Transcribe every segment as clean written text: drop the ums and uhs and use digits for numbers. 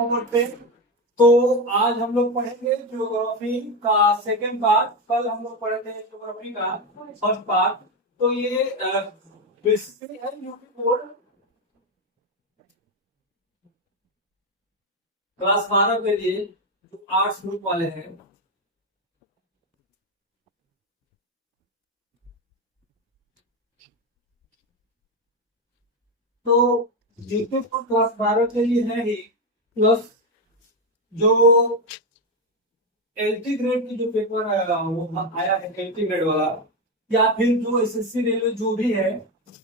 Number पे। तो आज हम लोग पढ़ेंगे ज्योग्राफी का सेकंड पार्ट। कल हम लोग पढ़े थे ज्योग्राफी का फर्स्ट पार्ट। तो ये बेसिकली है यूपी बोर्ड क्लास 12 के लिए जो आर्ट्स ग्रुप वाले हैं। तो यूपी बोर्ड क्लास 12 के लिए है ही, प्लस जो एलटी ग्रेड की जो पेपर आया वो आया है एलटी ग्रेड वाला, या फिर जो एसएससी रेलवे जो भी है।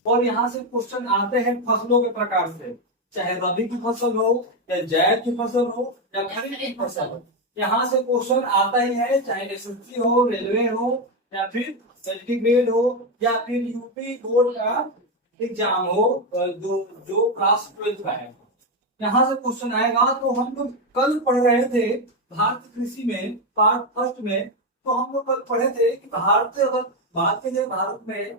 और यहाँ से क्वेश्चन आते हैं फसलों के प्रकार से, चाहे रबी की फसल हो या जायद की फसल हो या खरीफ की फसल हो। यहाँ से क्वेश्चन आता ही है, चाहे एसएससी हो, रेलवे हो, या फिर एलटी ग्रेड हो, या फिर यूपी बोर्ड का एग्जाम हो जो जो क्लास 12 का है। यहाँ से क्वेश्चन आएगा। तो हम लोग कल पढ़ रहे थे भारतीय कृषि में पार्ट फर्स्ट में। तो हम लोग कल पढ़े थे कि भारत अगर बात की जाए, भारत में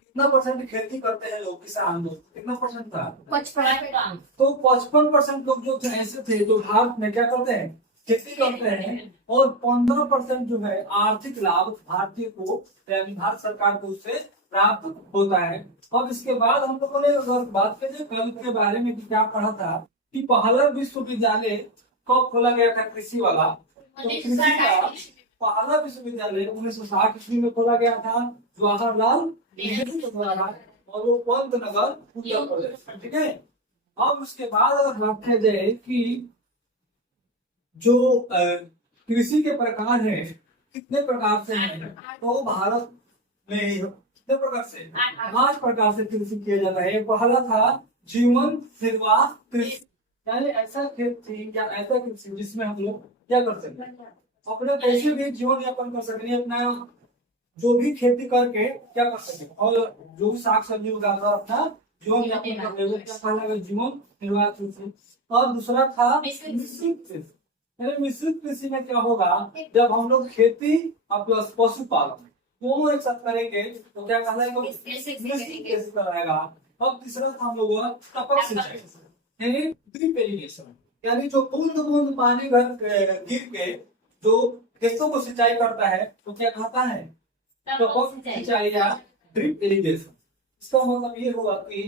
कितना परसेंट खेती करते हैं लोग, किसान लोग, कितना परसेंट था? 55। तो 55% लोग जो ऐसे थे जो भारत में क्या करते हैं, खेती करते हैं। और 15% जो है आर्थिक लाभ भारतीय को यानी भारत सरकार को उससे प्राप्त होता है। अब इसके बाद हम लोगों ने अगर बात करें कल के बारे में कि क्या पढ़ा था कि पहला विश्वविद्यालय कब खोला गया था, कृषि वाला। तो कृषि का पहला विश्वविद्यालय 1960 ईस्वी में खोला गया था, जवाहरलाल नेहरू के द्वारा, और वो पंतनगर उत्तर प्रदेश में। ठीक है। अब उसके बाद अगर बात किया जाए कि जो कृषि के प्रकार है कितने प्रकार से हैं, तो भारत में कितने प्रकार से, 5 प्रकार से कृषि किया जाता है। पहला था जीवन निर्वाह कृषि, यानी ऐसा खेती या ऐसा कृषि जिसमें हम लोग क्या कर सकते हैं, अपने कैसे भी जीवन यापन कर सकते हैं, अपना जो भी खेती करके क्या कर सकते हैं, और जो भी साग सब्जी उगाकर अपना जीवन यापन कर रहे, क्या कहलाएगा, जीवन निर्वाह कृषि। और दूसरा था मिश्रित कृषि। मिश्रित कृषि में क्या होगा, जब हम लोग खेती और प्लस पशुपालन दोनों एक साथ करेंगे तो क्या कहलाएगा, मिश्रित कृषि कहलाएगा। अब तीसरा था हम लोग टपक सिंचाई, यानी ड्रिप इरिगेशन, यानी जो बूंद बूंद पानी भर गिर के जो खेतों को सिंचाई करता है तो क्या कहता है, टपक सिंचाई या ड्रिप इरिगेशन। इसका मतलब ये होगा कि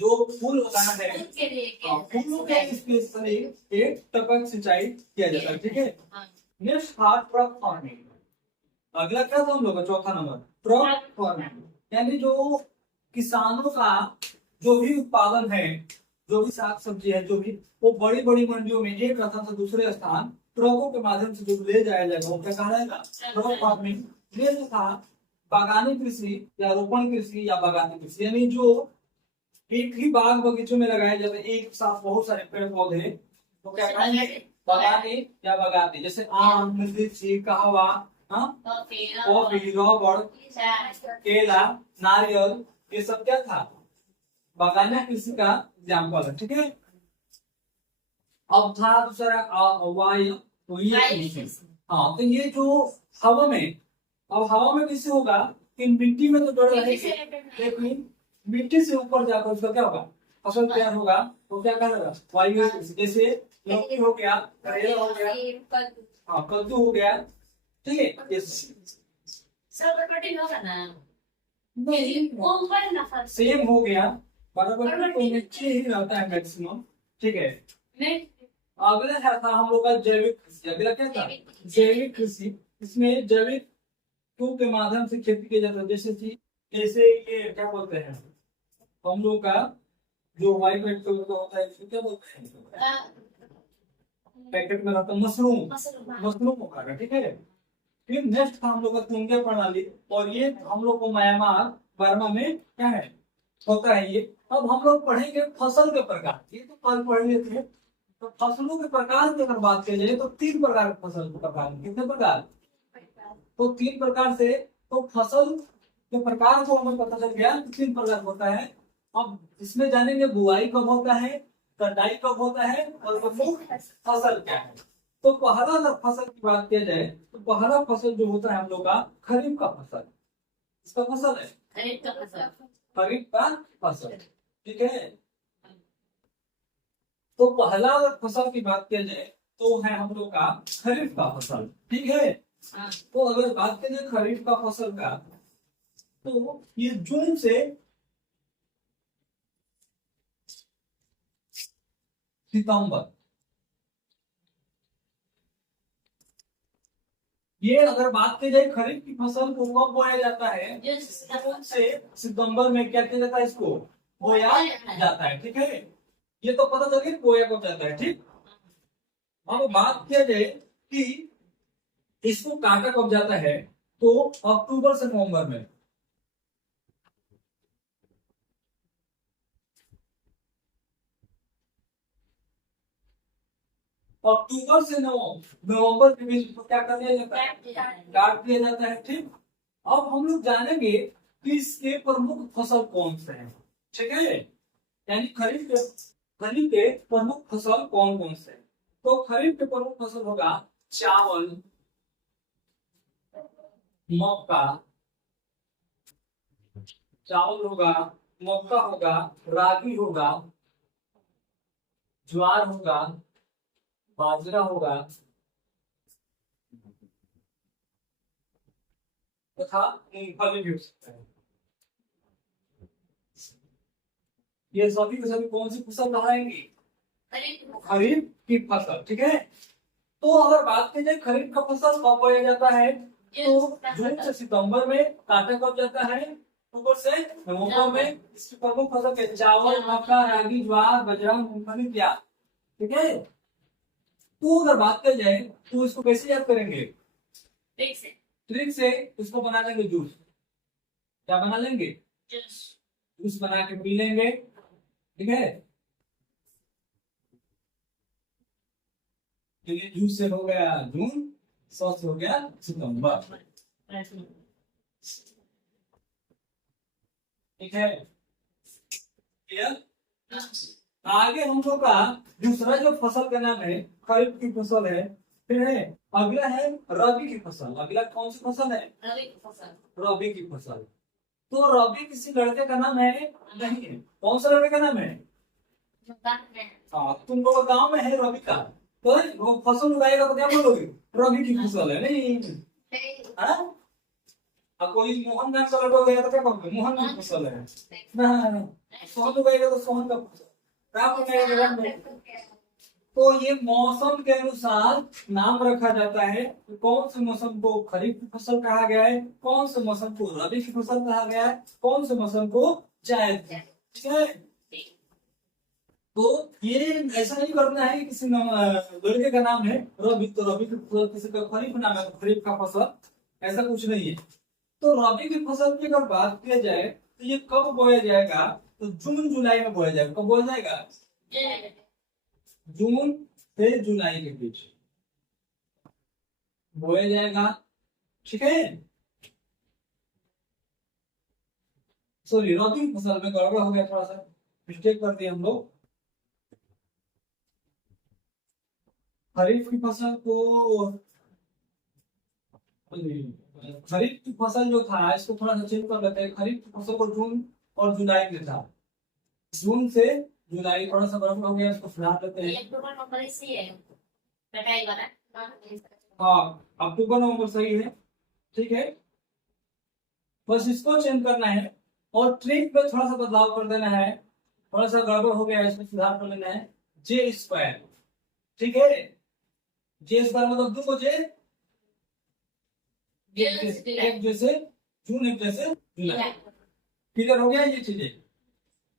जो फूल लगाना है फूलों के स्पेशली एक टपक सिंचाई किया जाता है। ठीक है। नेक्स्ट था ट्रक फार्मिंग। अगला क्या था हम लोग का, चौथा नंबर ट्रक फार्मिंग, यानी जो किसानों का जो भी उत्पादन है, जो भी साग सब्जी है, जो भी वो बड़ी बड़ी मंडियों में एक स्थान से दूसरे स्थान ट्रकों के माध्यम से जो ले जाया जाएगा वो क्या कहलाएगा, ट्रक फार्मिंग। ये जो था बागानी कृषि या रोपण कृषि या बागानी कृषि, यानी जो एक ही बाग बगीचों में लगाए जाते हैं एक साथ बहुत सारे पेड़ पौधे, तो क्या कहेंगे, बागानी या बागानी। जैसे आम, लीची, कहवा, कॉफी, रबड़, केला, नारियल, ये सब क्या था, बागानी कृषि का एग्जाम्पल है। ठीक है। अब था दूसरा वायु, तो ये हाँ, तो ये जो हवा में, अब हवा में कैसे होगा कि मिट्टी में तो जड़ रहेगी, लेकिन मिट्टी से ऊपर जाकर उसका क्या होगा, फसल तैयार होगा, तो क्या करेगा, वायु। जैसे लौकी हो गया, करेला हो गया, हाँ, कद्दू हो गया। ठीक है। सेम हो गया, बराबर तो नीचे ही रहता है मैक्सिमम। ठीक है। अगला था हम लोग का जैविक कृषि। अगला क्या था, जैविक कृषि। इसमें जैविक टू के माध्यम से खेती की जाती है। जैसे ये क्या बोलते हैं हम लोग का, जो व्हाइट व्हाइट कलर का होता है इसको क्या बोलते हैं, पैकेट में रहता है मशरूम, मशरूम होगा। ठीक है। फिर नेक्स्ट था हम लोग का तुंगे प्रणाली, और ये हम लोग को म्यांमार बर्मा में क्या है, होता है ये। अब हम लोग पढ़ेंगे फसल के प्रकार, ये तो कल पढ़ लिए थे। तो फसलों के प्रकार की अगर बात की जाए तो 3 प्रकार के फसल के प्रकार, कितने प्रकार, तो 3 प्रकार से। तो फसल के प्रकार को हमें पता चल गया 3 प्रकार होता है। अब इसमें जानेंगे बुआई कब होता है, कटाई कब होता है, और प्रमुख फसल क्या है। तो पहला अगर फसल की बात किया जाए तो पहला फसल जो होता है हम लोग का खरीफ का फसल, इसका फसल है खरीफ का फसल। ठीक है। तो पहला अगर फसल की बात किया जाए तो है हम लोग का खरीफ का फसल, ठीक है। तो अगर बात किया जाए खरीफ का फसल का, तो ये जून से सितंबर, ये अगर बात की जाए खरीफ की फसल को कब बोया जाता है, जून से सितंबर में क्या किया जाता है, इसको बोया जाता है, ठीक है। ये तो पता चल गया बोया कब जाता है, ठीक। अब बात किया जाए कि इसको काटा कब जाता है, तो अक्टूबर से नवंबर में। अक्टूबर से नवंबर के बीच में क्या कर दिया जाता है, काट दिया जाता है, ठीक। अब हम लोग जानेंगे कि इसके प्रमुख फसल कौन से हैं, ठीक है। यानी खरीफ के प्रमुख फसल कौन कौन से हैं। तो खरीफ के प्रमुख फसल होगा चावल, मक्का, चावल होगा, मक्का होगा, रागी होगा, ज्वार होगा, बाजरा होगा तथा मूंगफली भी हो सकता है। ये सभी के सभी कौन सी फसल कहलाएंगी, खरीफ की फसल, ठीक है। तो अगर बात की जाए खरीफ का फसल कब बोया जाता है, तो जून से सितंबर में, काटा कब जाता है, अक्टूबर से नवंबर में। इसकी प्रमुख फसल के चावल, मक्का, रागी, ज्वार, बाजरा, मूंगफली, प्याज, ठीक है। तो अगर बात की जाए तो इसको कैसे याद करेंगे, ट्रिक से इसको बना लेंगे जूस। क्या बना लेंगे, जूस बना के पी लेंगे, ठीक है। तो ये जूस से हो गया जून, सौ से हो गया सितंबर, ठीक है। क्लियर। आगे हम लोग का दूसरा जो फसल का नाम है खरीफ की फसल है, फिर है अगला है रबी की फसल। अगला कौन सी फसल है, रबी की फसल। तो रबी किसी लड़के का नाम है, नहीं है। कौन सा लड़के का नाम है, हाँ तुम लोग गांव में है रबी का, तो वो फसल उगाएगा तो क्या बोलोगे, रबी की फसल है, नहीं। हाँ? अब कोई मोहन नाम का लड़का उगाएगा तो क्या कहोगे, मोहन की फसल है ना। सोहन उगाएगा तो सोहन का फसल, राम उगाएगा तो राम का। तो ये मौसम के अनुसार नाम रखा जाता है कि कौन से मौसम को खरीफ की फसल कहा गया है, कौन से मौसम को रबी की फसल कहा गया है, कौन से मौसम को जायद, ठीक है। तो ये ऐसा नहीं करना है कि किसी लड़के का नाम है रबी तो रबी की फसल, किसी का खरीफ नाम है तो खरीफ का फसल, ऐसा कुछ नहीं है। तो रबी की फसल की अगर बात किया जाए तो ये कब बोया जाएगा, तो जून जुलाई में बोया जाएगा। कब बोया जाएगा, जून से जुलाई के बीच बोया जाएगा, ठीक है। सॉरी रबी की फसल में गड़बड़ हो गया, थोड़ा सा मिस्टेक कर दिया हम लोग। खरीफ की फसल को, खरीफ की फसल जो था इसको थोड़ा सा चेंज कर लेते हैं। खरीफ की फसल को जून और जुलाई में था, जून से जुलाई, थोड़ा सा गड़बड़ हो गया, इसको सुधार लेते हैं। हाँ अक्टूबर नवंबर सही है, ठीक है। बस इसको चेंज करना है और ट्रिक पे थोड़ा सा बदलाव कर देना है। थोड़ा सा गड़बड़ हो गया है, इसमें सुधार कर लेना है। जे स्क्वायर, ठीक है। जे स्क्वायर मतलब दो जे, एक जैसे जून, एक जैसे जुलाई। क्लियर हो गया ये चीजें।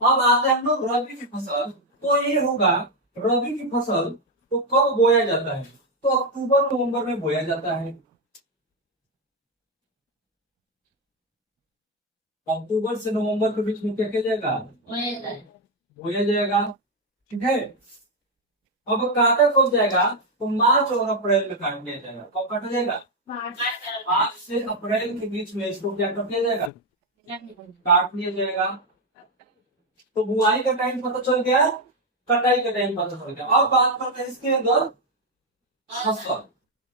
अब आते हैं हम लोग रबी की फसल। तो ये होगा रबी की फसल तो कब बोया जाता है, तो अक्टूबर नवंबर में बोया जाता है। अक्टूबर से नवंबर के बीच में क्या किया जाएगा, बोया जाएगा, ठीक है। अब काटा कब जाएगा, तो मार्च और अप्रैल में काट लिया जाएगा। कब काटा जाएगा, मार्च से अप्रैल के बीच में इसको क्या कर दिया जाएगा, काट लिया जाएगा। तो बुआई का टाइम पता चल गया, कटाई का टाइम पता चल गया। अब बात करते हैं इसके अंदर फसल।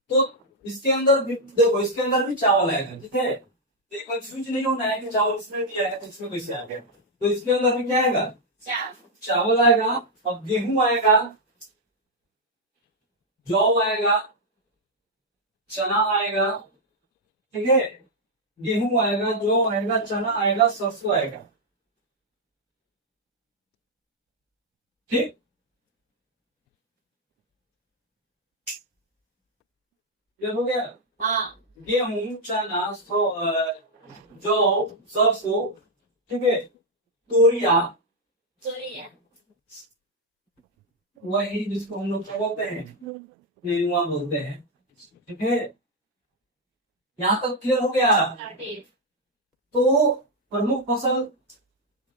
तो इसके अंदर भी देखो, इसके अंदर भी चावल आएगा, ठीक है। कंफ्यूज नहीं होना है कि चावल इसमें दिया है तो इसमें कैसे आ गया। तो इसके अंदर भी क्या आएगा, चावल आएगा, अब गेहूं आएगा, जौ आएगा, चना आएगा, ठीक है, गेहूं आएगा, जौ आएगा, चना आएगा, सरसों आएगा, ठीक। ये हो गया। हाँ। गेहूं, चना, जौ, सरसों, ठीक है, तोरिया, वही जिसको हम लोग क्या बोलते हैं, नेनुआ बोलते हैं, ठीक है। यहाँ तक क्लियर हो गया। तो प्रमुख फसल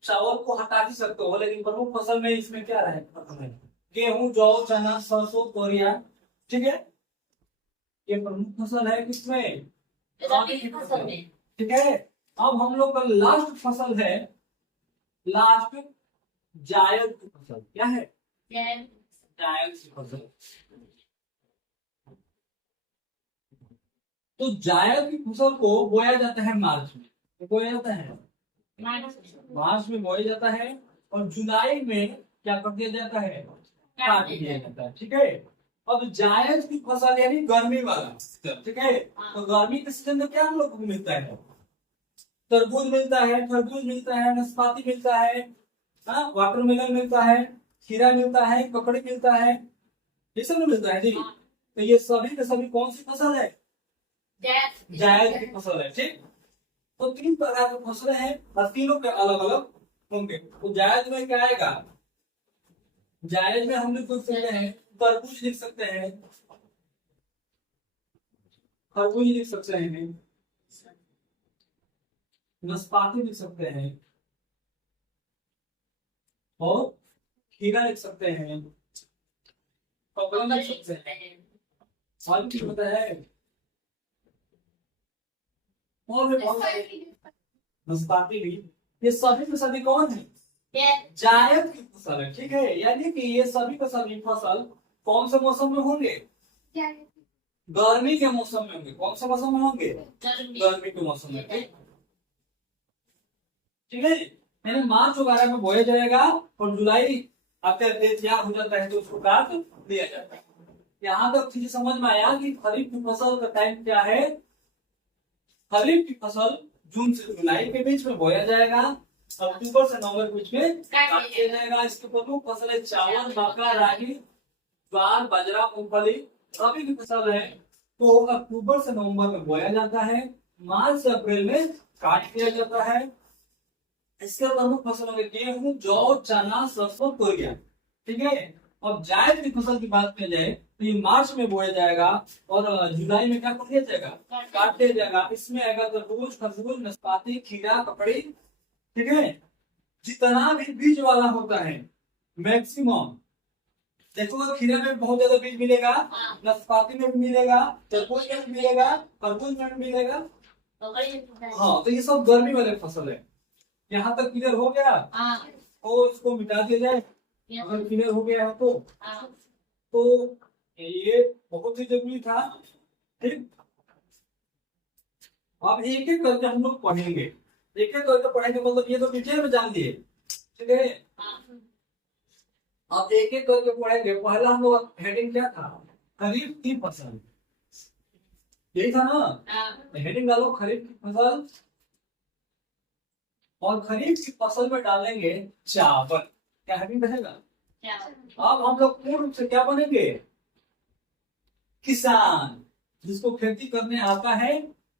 चावल को हटा ही सकते हो, लेकिन प्रमुख फसल में इसमें क्या है, गेहूं, जौ, चना, सरसों, तोरिया, ठीक है, ये प्रमुख फसल है किसमें, फसल में। ठीक है। अब हम लोग का लास्ट फसल है, लास्ट जायद की फसल। क्या है, जायद की फसल। तो जायद की फसल को बोया जाता है मार्च में, बोया जाता है मार्च में बोया जाता है, और जुलाई में क्या कर दिया जाता है, काट दिया जाता है, ठीक है। अब जायद की फसल यानी गर्मी वाला, ठीक है। तो गर्मी के सीजन में क्या हम लोग को मिलता है, तरबूज मिलता है, खरबूज मिलता है, नाशपाती मिलता है, वाटरमेलन मिलता है, खीरा मिलता है, ककड़ी मिलता है, ये सब मिलता है जी। तो ये सभी के सभी कौन सी फसल है, जायद की फसल है, ठीक। तो 3 प्रकार की फसलें हैं, और तीनों के अलग अलग होंगे। तो जायद में क्या आएगा, जायद में हम लोग लिख सकते हैं, तरबूज लिख सकते हैं, खरबूज लिख सकते हैं, नाशपाती लिख सकते हैं, और खीरा लिख सकते हैं, ककड़ी लिख सकते हैं, और क्या होता है, और भी बहुत सारे, नाशपाती भी। ये सभी के सभी कौन है, जायद की फसल है, ठीक है। यानी कि ये सभी के सभी फसल कौन से मौसम में होंगे, गर्मी के मौसम में होंगे। कौन से मौसम में होंगे, गर्मी के मौसम में, ठीक है। यानी मार्च वगैरह में बोया जाएगा, और जुलाई आते आते तैयार हो जाता है तो उसको काट दिया जाता है। यहाँ तक चीज समझ में आया कि खरीफ की फसल का टाइम क्या है। खरीफ की फसल जून से जुलाई के बीच में बोया जाएगा, अक्टूबर से नवंबर के बीच में काट दिया जाएगा। इसके प्रमुख फसल है चावल, मक्का, रागी, ज्वार, बाजरा, मूंगफली। रबी की फसल है तो अक्टूबर से नवंबर में बोया जाता है, मार्च से अप्रैल में काट दिया जाता है। इसके प्रमुख फसलों में गेहूं, जौ, चना, सरसों, तोरिया, ठीक है। अब जायद की फसल की बात की जाए तो ये मार्च में बोया जाएगा, और जुलाई में क्या कर दिया जाएगा, काट दिया जाएगा। इसमें आएगा तरबूज, खरबूज, नाशपाती, खीरा, ककड़ी, ठीक है। जितना भी बीज वाला होता है मैक्सिमम, देखो खीरा में बहुत ज्यादा बीज मिलेगा, नाशपाती में भी मिलेगा, तरबूज में भी मिलेगा, खरबूज में भी मिलेगा। हाँ, तो ये सब गर्मी वाले फसल है। यहाँ तक क्लियर हो गया। तो इसको मिटा दिया जाए अगर क्लियर हो गया है तो ये बहुत ही जरूरी था, ठीक। अब एक एक करके हम लोग पढ़ेंगे, एक एक करके पढ़ेंगे, मतलब ये तो डिटेल में जान लिए, ठीक है। अब एक एक करके पढ़ेंगे। पहला हम लोग हेडिंग क्या था, खरीफ की फसल, यही था ना। हेडिंग डालो खरीफ की फसल, और खरीफ की फसल में डालेंगे चावल। क्या हेडिंग रहेगा, अब हम लोग पूर्ण रूप से क्या बनेंगे, किसान। जिसको खेती करने आता है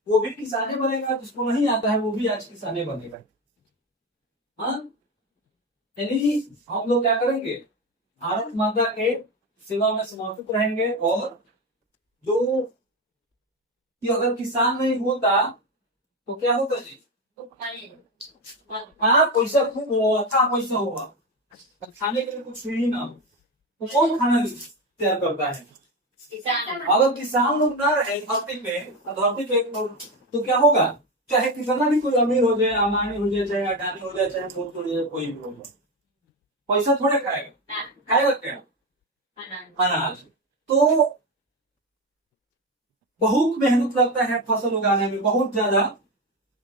वो भी किसाने बनेगा, जिसको नहीं आता है वो भी आज किसाने बनेगा। हाँ, यानी हम लोग क्या करेंगे, भारत माता के सेवा में समर्पित रहेंगे। और जो कि अगर किसान नहीं होता तो क्या होता जी, हाँ, पैसा खूब होगा, अच्छा पैसा होगा, खाने के लिए कुछ ही ना, तो कौन खाना तैयार करता है, अगर किसान लोग ना रहे धरती पे तो क्या होगा, चाहे कितना भी कोई अमीर हो जाए, अमानी हो जाए, चाहे अडानी हो जाए, चाहे मोदी हो जाए, कोई भी हो जाए, पैसा थोड़े खाएगा, खाएगा क्या, अनाज। तो बहुत मेहनत लगता है फसल उगाने में, बहुत ज्यादा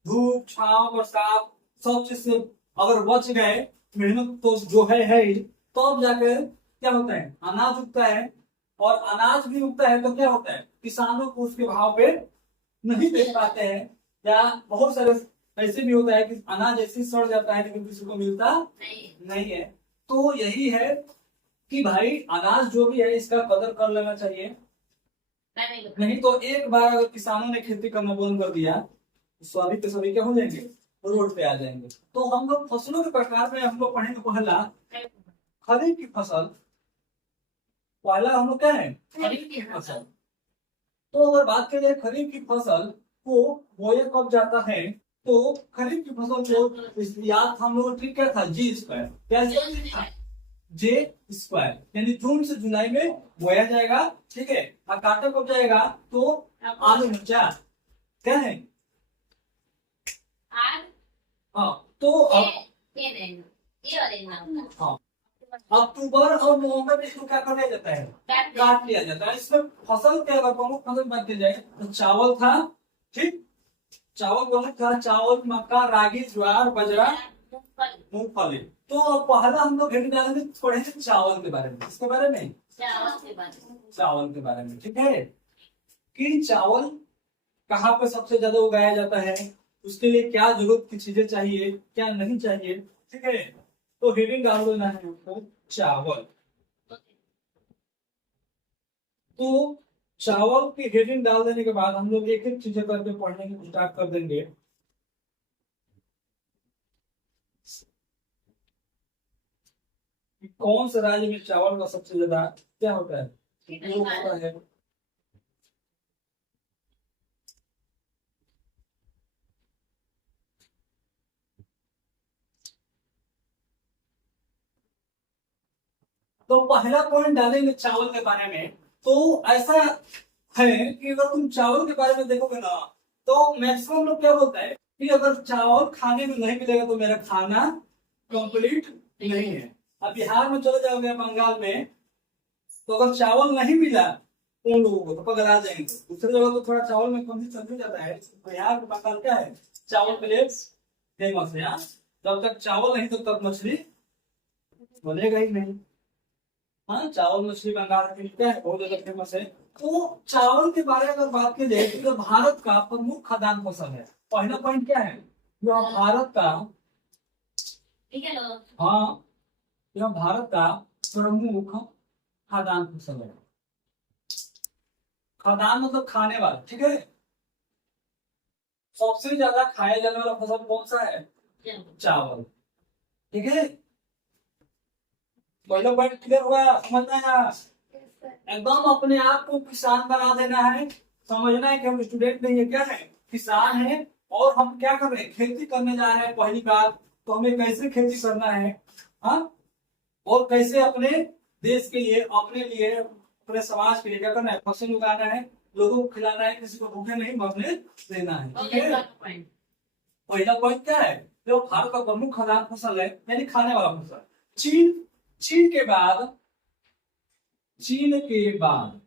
धूप, छांव, बरसात सब चीज से अगर बच गए मेहनत तो जो है ही, तो अब जाके क्या होता है, अनाज उगता है। और अनाज भी उगता है तो क्या होता है, किसानों को उसके भाव पे नहीं दे पाते हैं। या बहुत सारे ऐसे भी होता है कि अनाज ऐसे ही सड़ जाता है लेकिन किसी को मिलता नहीं है। तो यही है कि भाई अनाज जो भी है इसका कदर कर लेना चाहिए। नहीं तो एक बार अगर किसानों ने खेती करना बंद कर दिया तो सभी के सभी क्या हो जाएंगे, रोड पे आ जाएंगे। तो हम लोग फसलों के प्रकार में हम लोग पढ़ेंगे पहला खरीफ की फसल। पहला हम लोग क्या है, खरीफ की फसल। तो अगर बात करें खरीफ की फसल को बोया कब जाता है, तो खरीफ की फसल को याद हम लोग ट्रिक क्या था, जी स्क्वायर। क्या था, जे स्क्वायर, यानी जून से जुलाई में बोया जाएगा, ठीक है। और काटा कब जाएगा, तो आलू मिर्चा क्या है, हाँ। तो हाँ, अक्टूबर और नवंबर में इसको क्या कर लिया जाता है, काट लिया जाता है। इसमें फसल के अगर प्रमुख फसल बात की जाए तो चावल था, ठीक। चावल प्रमुख था, चावल, मक्का, रागी, ज्वार, बाजरा, मूंगफली। तो पहला हम लोग हेडिंग डालेंगे, पढ़ेंगे चावल के बारे में। इसके बारे में, चावल के बारे में, ठीक है। कि चावल कहाँ पे सबसे ज्यादा उगाया जाता है, उसके लिए क्या जरूरत की चीजें चाहिए, क्या नहीं चाहिए, ठीक है। तो हेडिंग डाल देना है हमको चावल। तो चावल की हेडिंग डाल देने के बाद हम लोग एक एक चीजें करके पढ़ने की स्टार्ट कर देंगे। कि कौन से राज्य में चावल का सबसे ज्यादा क्या होता है, उपयोग होता है। तो पहला पॉइंट डालेंगे चावल के बारे में। तो ऐसा है कि अगर तुम चावल के बारे में देखोगे ना, तो मैक्सिमम लोग क्या बोलता है कि अगर चावल खाने में नहीं मिलेगा तो मेरा खाना कंप्लीट नहीं है। अब बिहार में चले जाओगे, बंगाल में, तो अगर चावल नहीं मिला उन लोगों को तो पगला जाएंगे। दूसरी जगह तो थोड़ा चावल में कम चल भी जाता है, तो बिहार में बंगाल क्या है, चावल के लिए फेमस है। यहाँ जब तक चावल नहीं तब तक मछली बनेगा ही नहीं। हाँ, चावल मछली बंगाल के लिए क्या है, बहुत ज्यादा फेमस है। तो चावल के बारे में अगर बात की जाए तो भारत का प्रमुख खाद्यान्न फसल है। पहला पॉइंट क्या है, जो भारत का, हाँ, यह भारत का प्रमुख खाद्यान्न फसल है। खाद्यान्न मतलब खाने वाला, ठीक है। सबसे ज्यादा खाया जाने वाला फसल कौन सा है, चावल, ठीक है। पहला पॉइंट क्लियर हुआ, समझना है। एकदम अपने आप को किसान बना देना है, समझना है कि हम स्टूडेंट नहीं है, क्या है, किसान है। और हम क्या कर रहे हैं, खेती करने जा रहे हैं पहली बात। तो हमें कैसे खेती करना है, हाँ, और कैसे अपने देश के लिए, अपने लिए, अपने समाज के लिए क्या करना है, फसल उगाना है, लोगों को खिलाना है, किसी को भूखे नहीं मरने देना है, ठीक है। पहला पॉइंट क्या है, जो भारत का प्रमुख खाद्यान्न फसल है, यानी खाने वाला फसल। चीन, चीन के बाद, चीन के बाद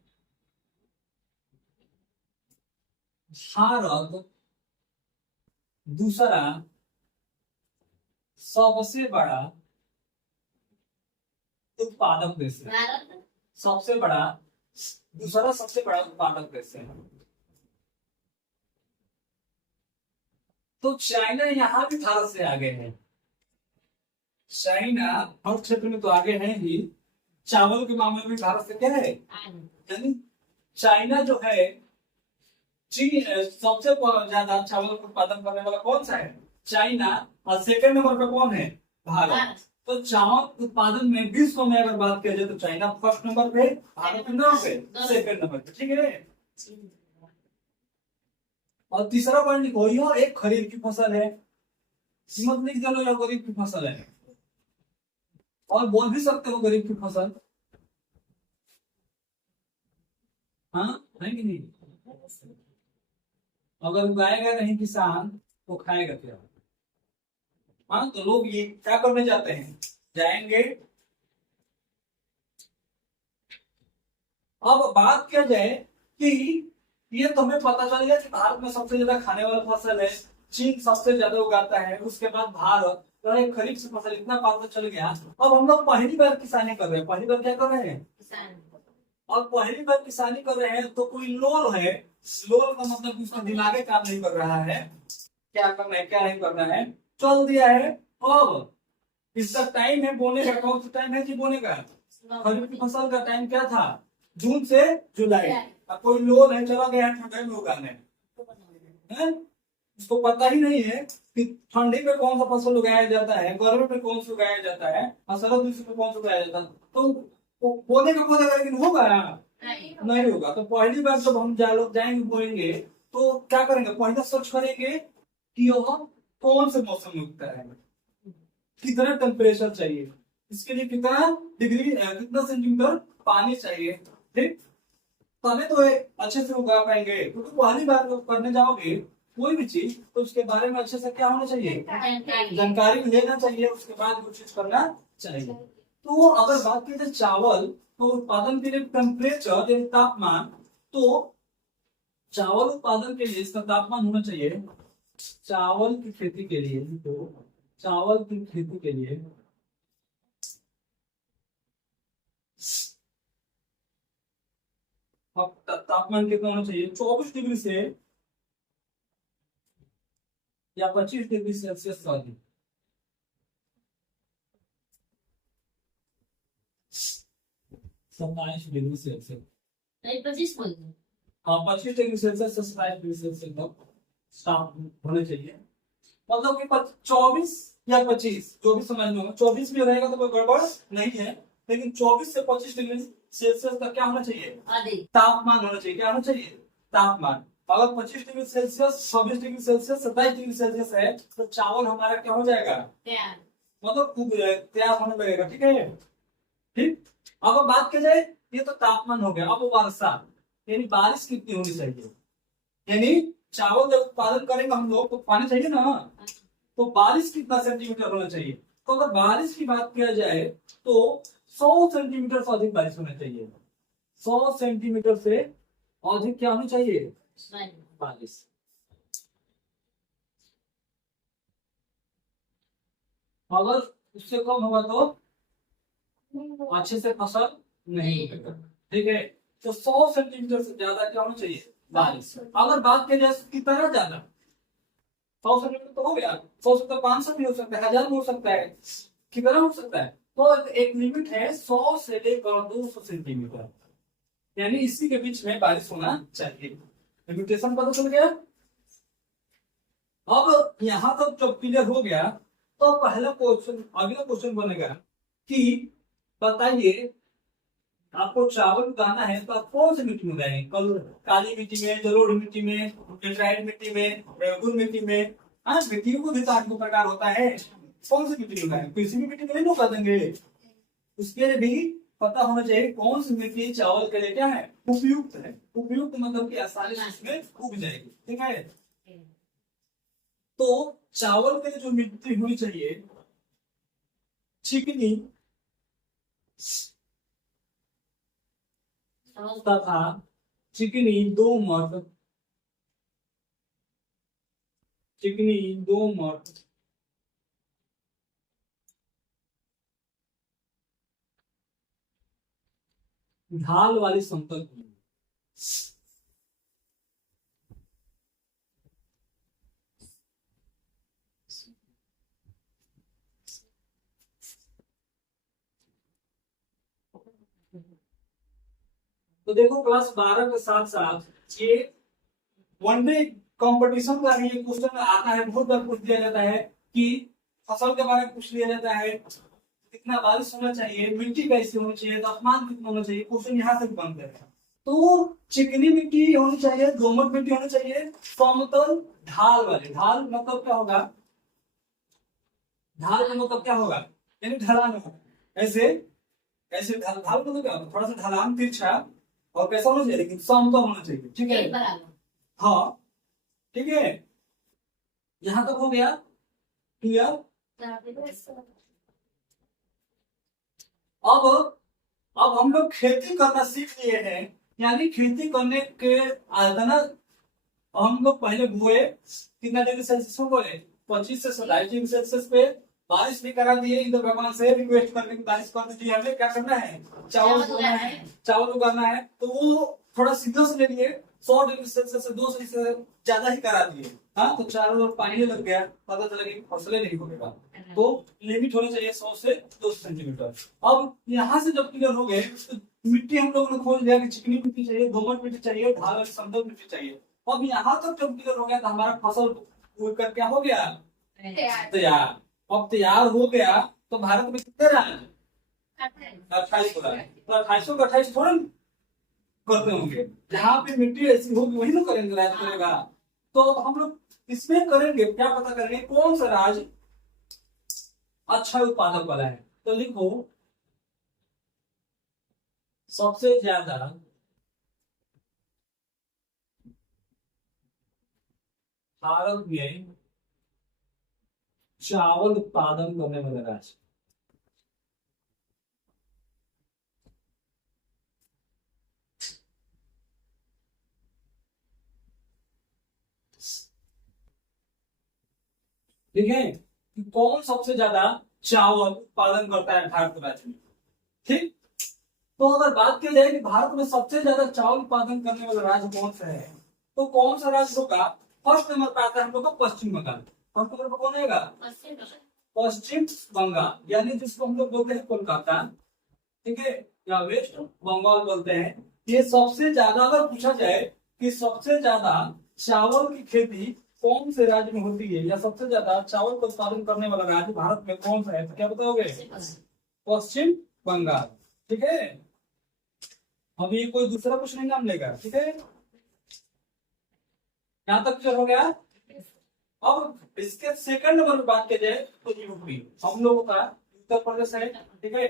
भारत दूसरा सबसे बड़ा उत्पादक देश है। सबसे बड़ा, दूसरा सबसे बड़ा उत्पादक देश है। तो चाइना यहाँ भी भारत से आगे है। चाइना हर क्षेत्र में तो आगे है ही, चावल के मामले में भारत से क्या है, यानी चाइना जो है, चीन सबसे ज्यादा चावल उत्पादन करने वाला कौन सा है, चाइना। और सेकंड नंबर पे कौन है, भारत। तो चावल उत्पादन में विश्व में अगर बात किया जाए तो चाइना फर्स्ट नंबर पे, भारत नंबर पे सेकंड नंबर पे, ठीक है। और तीसरा पॉइंट लिखो, यह एक खरीफ की फसल है। मत लिख दो यह खरीफ की फसल है, और बोल भी सकते हो गरीब की फसल, हाँ है कि नहीं। अगर उगाएगा नहीं किसान तो खाएगा क्या, हाँ। तो लोग ये क्या करने जाते हैं, जाएंगे। अब बात किया जाए कि ये तुम्हें पता चलेगा कि भारत में सबसे ज्यादा खाने वाला फसल है, चीन सबसे ज्यादा उगाता है, उसके बाद भारत, तो ये खरीफ से फसल इतना बात तो चल गया। अब हम लोग पहली बार किसानी कर रहे हैं, पहली बार क्या कर रहे हैं, किसान। और पहली बार किसानी कर रहे हैं तो कोई लोल है, लोल का मतलब कि उसका दिमागे काम नहीं कर रहा है, क्या करना है क्या नहीं करना है, चल दिया है। अब इसका टाइम है बोने का, कौन सा टाइम है जी बोने का, खरीफ की फसल का टाइम क्या था, जून से जुलाई। अब कोई लोल है चला गया है ठंडे में उगाने, हैं? उसको पता ही नहीं है कि ठंडी में कौन सा फसल उगाया जाता है, गर्मी में कौन सा उगाया जाता है, और शरद ऋतु में कौन सा उगाया जाता है। तो बोने का बोलेगा लेकिन होगा नहीं। नहीं होगा। तो पहली बार जब हम जाएंगे बोएंगे तो क्या करेंगे, पहले सर्च करेंगे कि वह कौन से मौसम में उगता है, कितना टेम्परेचर चाहिए, इसके लिए कितना डिग्री कितना सेंटीमीटर पानी चाहिए, ठीक, तभी तो ये अच्छे से उगा पाएंगे। क्योंकि पहली बार जब करने जाओगे कोई भी चीज तो उसके बारे में अच्छे से क्या होना चाहिए, जानकारी लेना चाहिए, उसके बाद वो चीज करना चाहिए। तो अगर बात की जाए चावल, तो उत्पादन के लिए टेम्परेचर यानी तापमान, तो चावल उत्पादन के लिए इसका तापमान होना चाहिए, चावल की खेती के लिए, तो चावल की खेती के लिए अब तापमान कितना होना चाहिए, 24 डिग्री से या 25 डिग्री सेल्सियस का अधिक। 27 डिग्री सेल्सियस, नहीं 25 बोल दो। हाँ 25 डिग्री सेल्सियस से 27 डिग्री सेल्सियस तक तापमान होने चाहिए। मतलब कि 24 या 25 जो भी समझ में होगा, 24 भी रहेगा तो कोई गड़बड़ नहीं है, लेकिन 24 से 25 डिग्री सेल्सियस तक क्या होना चाहिए, अधिक तापमान होना चाहिए। क्या होना चाहिए, तापमान। अगर 25 degree Celsius, 26 degree Celsius, 27 degree Celsius है तो चावल हमारा क्या हो जाएगा, तैयार। मतलब तैयार होने लगेगा, ठीक है। ठीक, अब बात की जाए, ये तो तापमान हो गया। अब वर्षा यानी बारिश कितनी होनी चाहिए, यानी चावल जब उत्पादन करेंगे हम लोग तो पानी चाहिए ना, तो बारिश कितना सेंटीमीटर होना चाहिए। तो अगर बारिश की बात किया जाए तो 100 सेंटीमीटर से अधिक बारिश होना चाहिए, 100 सेंटीमीटर से अधिक क्या होनी चाहिए बारिश। अगर उससे कम होगा तो अच्छे से फसल नहीं होगा, ठीक है। तो 100 सेंटीमीटर से ज्यादा क्या होना चाहिए बारिश। अगर बात की जाए कितना ज्यादा, 100 सेंटीमीटर तो हो गया, 100 से तो 500 भी हो सकता है, 1000 भी हो सकता है, कितना हो सकता है। तो एक लिमिट है 100 से लेकर 200 सेंटीमीटर, यानी इसी के बीच में बारिश होना चाहिए। लिमिटेशन पता चल गया। अब यहाँ तक जब क्लियर हो गया तो पहला क्वेश्चन, अगला क्वेश्चन बनेगा कि बताइए आपको चावल उगाना है तो आप कौन सी मिट्टी में उगाएंगे, कल काली मिट्टी में, जलोढ़ मिट्टी में, लेटराइट मिट्टी में, रेगुर मिट्टी में। हाँ, मिट्टियों को भी तो 8 प्रकार होता है, कौन सी मिट्टी में उगाएंगे, किसी भी मिट्टी में नहीं उगा देंगे। उसके लिए भी पता होना चाहिए कौन सी मिट्टी चावल के लिए क्या है, उपयुक्त है। उपयुक्त मतलब कि आसानी से उसमें उग जाएगी, ठीक है। तो चावल के लिए जो मिट्टी होनी चाहिए, चिकनी तथा चिकनी दोमट, चिकनी दोमट ढाल वाली समतल भूमि। तो देखो क्लास 12 के साथ साथ ये वनडे कंपटीशन का भी एक क्वेश्चन आता है, बहुत बार पूछ दिया जाता है कि फसल के बारे में पूछ लिया जाता है, कितना बारिश होना चाहिए, मिट्टी कैसी होनी चाहिए, तापमान कितना होना चाहिए, क्वेश्चन यहाँ से बनते हैं। तो चिकनी मिट्टी होनी चाहिए, दोमट मिट्टी होनी चाहिए, समतल ढाल वाली। ढाल मतलब क्या होगा, ढाल का मतलब क्या होगा, यानी ढलान होगा। ऐसे ऐसे ढाल मतलब क्या होगा, थोड़ा सा ढलान तिरछा और कैसा होना चाहिए, लेकिन समतल होना चाहिए, ठीक है। हाँ ठीक है, यहां तक हो गया क्लियर। अब हम लोग खेती करना सीख लिए हैं, यानी खेती करने के आदना हम लोग पहले बोए कितना डिग्री सेल्सियस में बोए, 25 से 27 डिग्री सेल्सियस पे, बारिश भी करा दिए, इंद्र भगवान से रिक्वेस्ट करके कि बारिश कर दीजिए, हमें क्या करना है, चावल उगाना है, चावल उगाना है। तो वो थोड़ा सीरियस ले लिए, 100 डिग्री सेल्सियस से 200 से ज्यादा ही करा दिए। हाँ, तो चारों ओर पानी लग गया, पता चला कि फसलें नहीं होगा। तो लिमिट होनी चाहिए 100 से 200 सेंटीमीटर। अब यहाँ से जब क्लियर हो गए तो मिट्टी हम लोगों ने खोज लिया कि चिकनी मिट्टी चाहिए, दोमट मिट्टी चाहिए, ढाल और समतल मिट्टी चाहिए। अब यहाँ तक जब क्लियर हो गया तो हमारा फसल उग कर क्या हो गया, तैयार। अब तैयार हो गया तो भारत में कितने राज्य, 28 हो रहा है। तो 28 को 28 थोड़ा करते होंगे, जहाँ पे मिट्टी ऐसी होगी वही ना करेंगे, राज्य करेगा। तो हम लोग इसमें करेंगे क्या, पता करेंगे कौन सा राज्य अच्छा उत्पादक वाला है। तो लिखो सबसे ज्यादा भारत में चावल उत्पादन करने वाला राज्य। ठीक है, कि कौन सबसे ज्यादा चावल उत्पादन करता है भारत राज्य में। ठीक, तो अगर बात की जाए कि भारत में सबसे ज्यादा चावल उत्पादन करने वाला राज्य कौन सा है, तो कौन सा राज्य होगा, फर्स्ट नंबर पर आता है हम लोग का पश्चिम बंगाल। फर्स्ट नंबर पर कौन आएगा, पश्चिम बंगाल, यानी जिसको हम लोग बोलते हैं कोलकाता, ठीक है, या वेस्ट बंगाल बोलते हैं। ये सबसे ज्यादा अगर पूछा जाए कि सबसे ज्यादा चावल की खेती कौन से राज्य में होती है, या सबसे ज्यादा चावल का उत्पादन करने वाला राज्य भारत में कौन सा है, तो क्या बताओगे, पश्चिम बंगाल। ठीक है, अभी कोई दूसरा कुछ नहीं नाम लेगा। ठीक है, यहाँ तक क्लियर हो गया। अब इसके सेकंड नंबर पर बात की जाए तो यूपी हम लोगों का उत्तर प्रदेश है। ठीक है,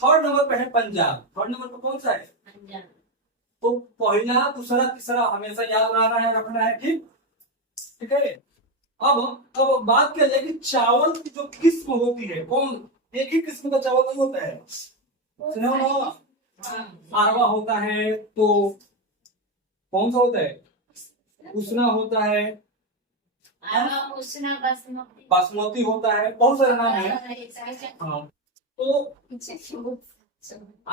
थर्ड नंबर पे है पंजाब। थर्ड नंबर पे कौन सा है, तो पहला दूसरा तीसरा हमेशा याद रखना है। ठीक, ठीक है। अब बात किया जाए कि चावल की जो किस्म होती है, कौन, एक ही किस्म का चावल नहीं होता है, सुनो ना, आरवा होता है, तो कौन सा होता है, उसना होता है, बासमती होता है, बहुत सारे नाम है। हाँ,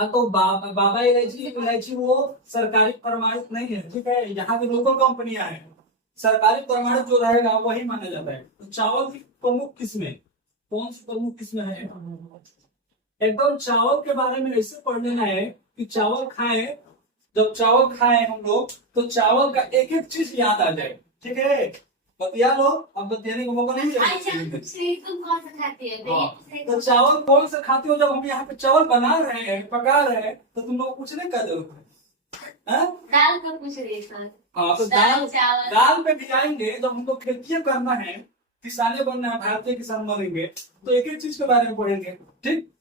तो बाबा इलायची वो सरकारी प्रमाणित नहीं है। ठीक है, यहाँ की लोकल कंपनियां हैं, सरकारी प्रमाणित जो रहेगा वही माना जाता है। तो चावल की प्रमुख किस्में, कौन सी प्रमुख किस्में है, एकदम चावल के बारे में ऐसे पढ़ लेना है कि चावल खाएं, जब चावल खाएं हम लोग तो चावल का एक एक चीज याद आ जाए। ठीक है, बतिया लो, अब बतियाने का मौका नहीं मिलेगा। तुम कौन सा खाती है, तो चावल कौन सा खाते हो, जब हम यहाँ पे चावल बना रहे हैं, पका रहे हैं, तो तुम लोग पूछने का जरूरत है। दाल को पूछ रही सर। हाँ, तो दाल पे भी आएंगे, जब हमको खेती करना है, किसाने बनना है, भारतीय किसान बनेंगे, तो एक एक चीज के बारे में पढ़ेंगे। ठीक,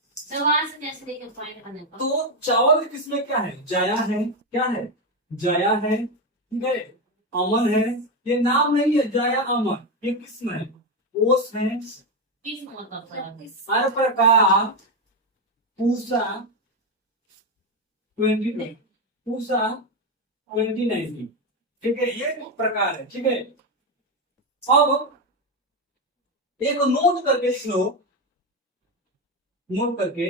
तो चावल की किस्में क्या है, जया है, क्या है, जया है, ठीक है, अमन है, ये नाम नहीं है, जया अमन ये किस्म है, ओस है, हर प्रकार, पूसा 2020, पूसा 2019। ठीक है, ये प्रकार है। ठीक है, अब एक नोट करके लिख लो, नोट करके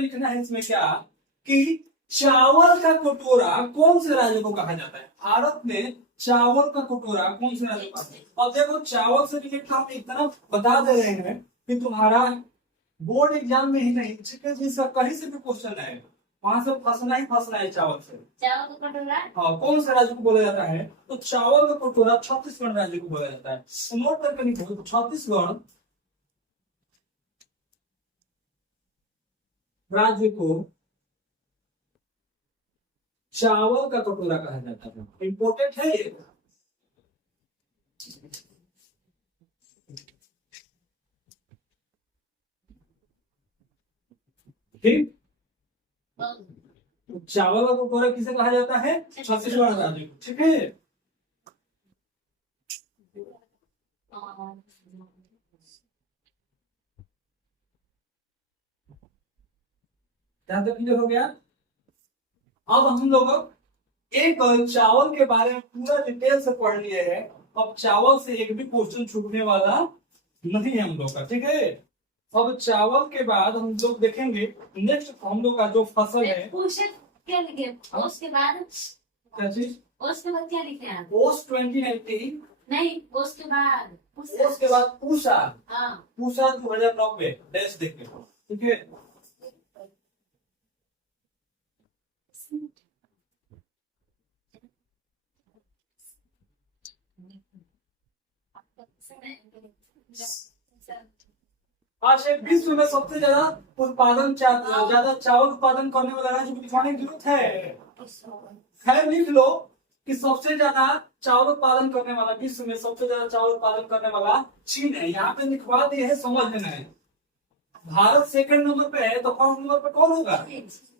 लिखना है इसमें क्या, कि चावल का कटोरा कौन से राज्य को कहा जाता है, भारत में चावल का कटोरा कौन से राज्य को। अब देखो, चावल से रिलेटेड हम इतना बता दे रहे हैं कि तुम्हारा बोर्ड एग्जाम में ही नहीं, इसका कहीं से भी क्वेश्चन है, वहां से फंसना ही फंसना है चावल से। चावल का कटोरा, हाँ, कौन से राज्य को बोला जाता है, तो चावल का कटोरा छत्तीसगढ़ राज्य को बोला जाता है। तो नोट करके लिखो, छत्तीसगढ़ राज्य को चावल का कटोरा कहा जाता है। इंपॉर्टेंट है ये। ठीक, चावल का कटोरा किसे कहा जाता है, छत्तीसगढ़ राज्य को। ठीक है, क्लियर हो गया। अब हम लोग एक चावल के बारे में पूरा डिटेल से पढ़ लिए हैं। अब चावल से एक भी क्वेश्चन छूटने वाला नहीं है हम लोग का, ठीक है। अब चावल के बाद हम लोग देखेंगे नेक्स्ट हम लोग का जो फसल है। पोषक क्या लिखे? उसके बाद क्या चीज? उसके बाद क्या लिखे आप? पोस्ट 2019, नहीं, उसके बाद उसके बाद पूषा, हाँ पूषा 2090 डैश देखे, ठीक है। आज एक विश्व में सबसे ज्यादा उत्पादन ज्यादा चावल उत्पादन करने वाला राज्य को दिखाने की जरूरत है लिख लो कि सबसे ज्यादा चावल उत्पादन करने वाला विश्व में सबसे ज्यादा चावल उत्पादन करने वाला चीन है। यहाँ पे लिखवा दिए है, समझ लेना है। भारत सेकंड नंबर पे है तो फर्स्ट नंबर पे कौन होगा?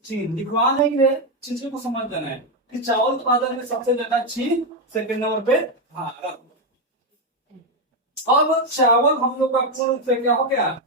चीन। लिखवा नहीं रहे, चीजों को समझ लेना है कि चावल उत्पादन में सबसे ज्यादा चीन, सेकंड नंबर पे भारत। अब चावल हम लोग का पूर्ण रूप से क्या हो गया?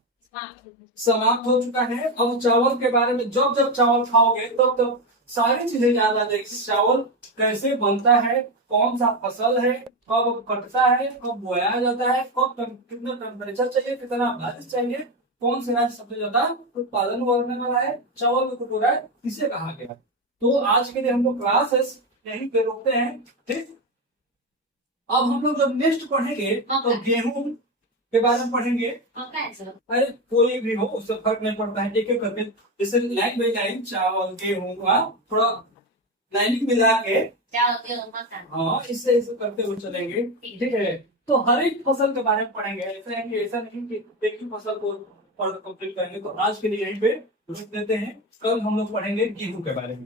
समाप्त हो चुका है। अब चावल के बारे में जब जब चावल खाओगे तब तब सारी चीजें याद आ जाएगी। चावल कैसे बनता है, कौन सा फसल है, कब कटता है, कब बोया जाता है, कितना टेम्परेचर चाहिए, कितना बारिश चाहिए, कौन से राज्य सबसे ज्यादा उत्पादन करने वाला है, चावल का कटोरा है, इसे कहा गया। तो आज के लिए हम लोग क्लासेस यहीं पे रोकते हैं, ठीक। अब हम लोग जब नेक्स्ट पढ़ेंगे तो गेहूं के बारे में पढ़ेंगे। अरे कोई भी हो उससे फर्क नहीं पड़ता है, एक एक करके जैसे लाइन बाई लाइन चावल गेहूं का थोड़ा लाइनिंग मिला के हाँ इससे करते हुए चलेंगे, ठीक है। तो हर एक फसल के बारे में पढ़ेंगे, ऐसा नहीं कि एक ही फसल को पढ़ कंप्लीट करेंगे। तो आज के लिए यहीं पे रुक देते हैं, कल हम लोग पढ़ेंगे गेहूं के बारे में।